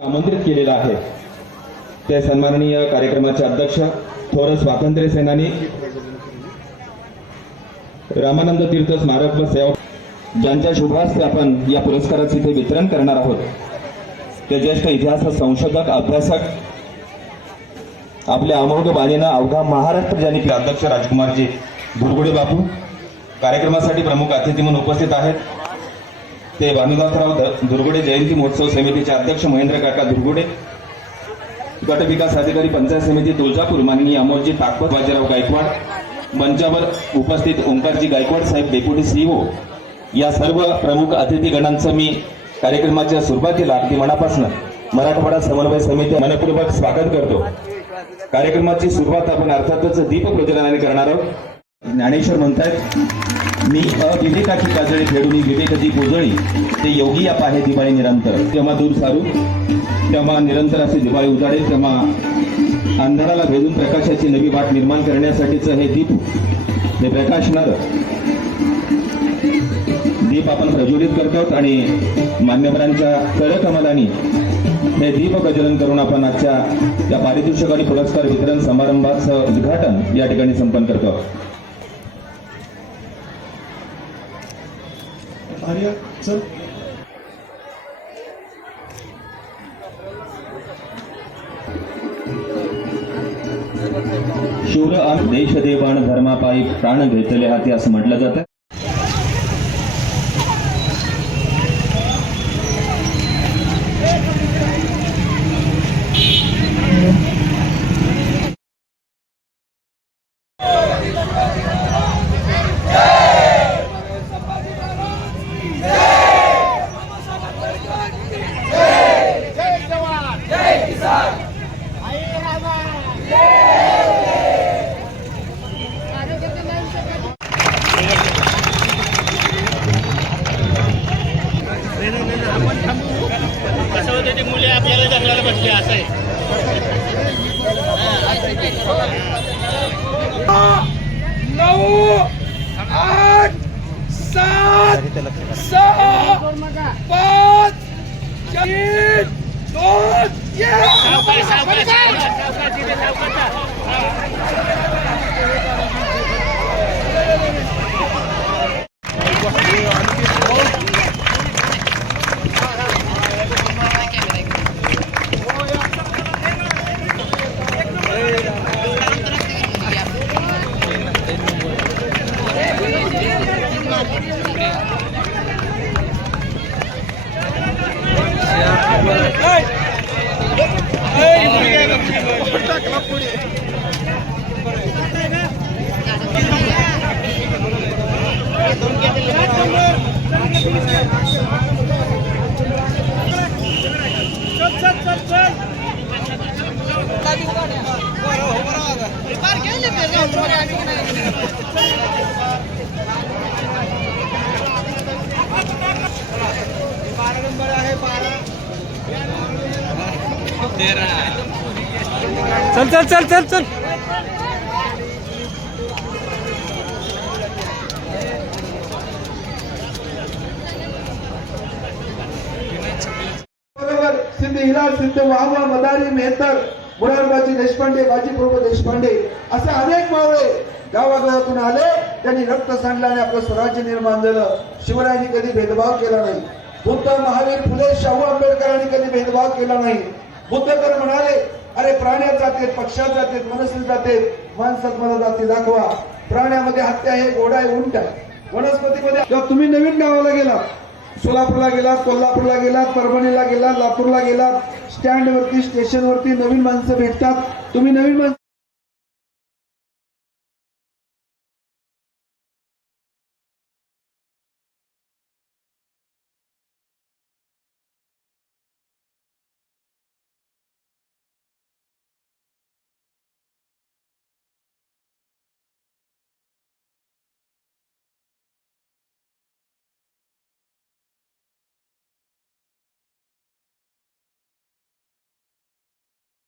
आमंत्रित केलेला आहे ते सन्माननीय कार्यक्रमाचे अध्यक्ष थोर स्वातंत्र्य सेनानी रामानंद तीर्थ स्मारक व सेवा ज्यांच्या शुभास्ते आपण या पुरस्काराचे इथे वितरण करणार आहोत ते ज्येष्ठ इतिहास संशोधक अभ्यासक आपल्या अमोघ बाणीनं अवघा महाराष्ट्र ज्यांनी अध्यक्ष राजकुमारजी दुर्गुडे बापू कार्यक्रमासाठी प्रमुख अतिथी म्हणून उपस्थित आहेत ते भानुदासराव दुर्गुडे जयंती महोत्सव समितीचे अध्यक्ष महेंद्र काका दुर्गुडे गट विकास अधिकारी पंचायत समिती तुळजापूर माननीय अमोलजी ताकवत बाजीराव गायकवाड मंचावर उपस्थित ओंकारजी गायकवाड साहेब डेप्युटी सीईओ या सर्व प्रमुख अतिथीगणांचं मी कार्यक्रमाच्या सुरुवातीला अगदी मनापासून मराठवाडा समन्वय समिती मनपूर्वक स्वागत करतो। कार्यक्रमाची सुरुवात आपण अर्थातच दीप प्रज्वलनाने करणार आहोत। ज्ञानेश्वर म्हणतात मी अविवेकाची काजळी फेडून विवेकाची पुजळी ते योगी या पाहे दिवाळी निरंतर तेव्हा दूर सारू तेव्हा निरंतर अशी दिवाळी उजाडेल तेव्हा अंधाराला भेदून प्रकाशाची नवी वाट निर्माण करण्यासाठीचं हे दीप हे प्रकाशणार दीप आपण प्रज्वलित करतो आणि मान्यवरांच्या कळकमलानी हे दीप प्रज्वलन करून आपण आजच्या या पारितोषिक आणि पुरस्कार वितरण समारंभाचं उद्घाटन या ठिकाणी संपन्न करतो। शूर आणि देशदेवाण धर्मापायी प्राण घेतले हाती असं म्हटलं जातं। मुले आपल्याला जंगलाला बसले असं आहे। 9, 8, 7, 6, 5, 4, चल चल चल चल बरोबर सिद्ध हिरा सिद्ध वाहवा मदारी मेहतर मुरारबाजी देशपांडे बाजीप्रभू देशपांडे असे अनेक मावळे गावागावातून आले त्यांनी रक्त सांडलं आणि आपलं स्वराज्य निर्माण झालं। शिवरायांनी कधी भेदभाव केला नाही। बुद्ध महावीर फुले शाहू आंबेडकरांनी कधी भेदभाव केला नाही। बुद्ध तर म्हणाले अरे प्राण्यात जाते पक्षात जाते मनस्वीत जाते माणसात मला जाती दाखवा। प्राण्यामध्ये हत्या आहे घोडा आहे उंट आहे वनस्पतीमध्ये जेव्हा तुम्ही नवीन गावाला गेला सोलापूरला गेलात कोल्हापूरला गेलात परभणीला गेलात लातूरला गेलात स्टँड वरती स्टेशन वरती नवीन माणसं भेटतात। तुम्ही नवीन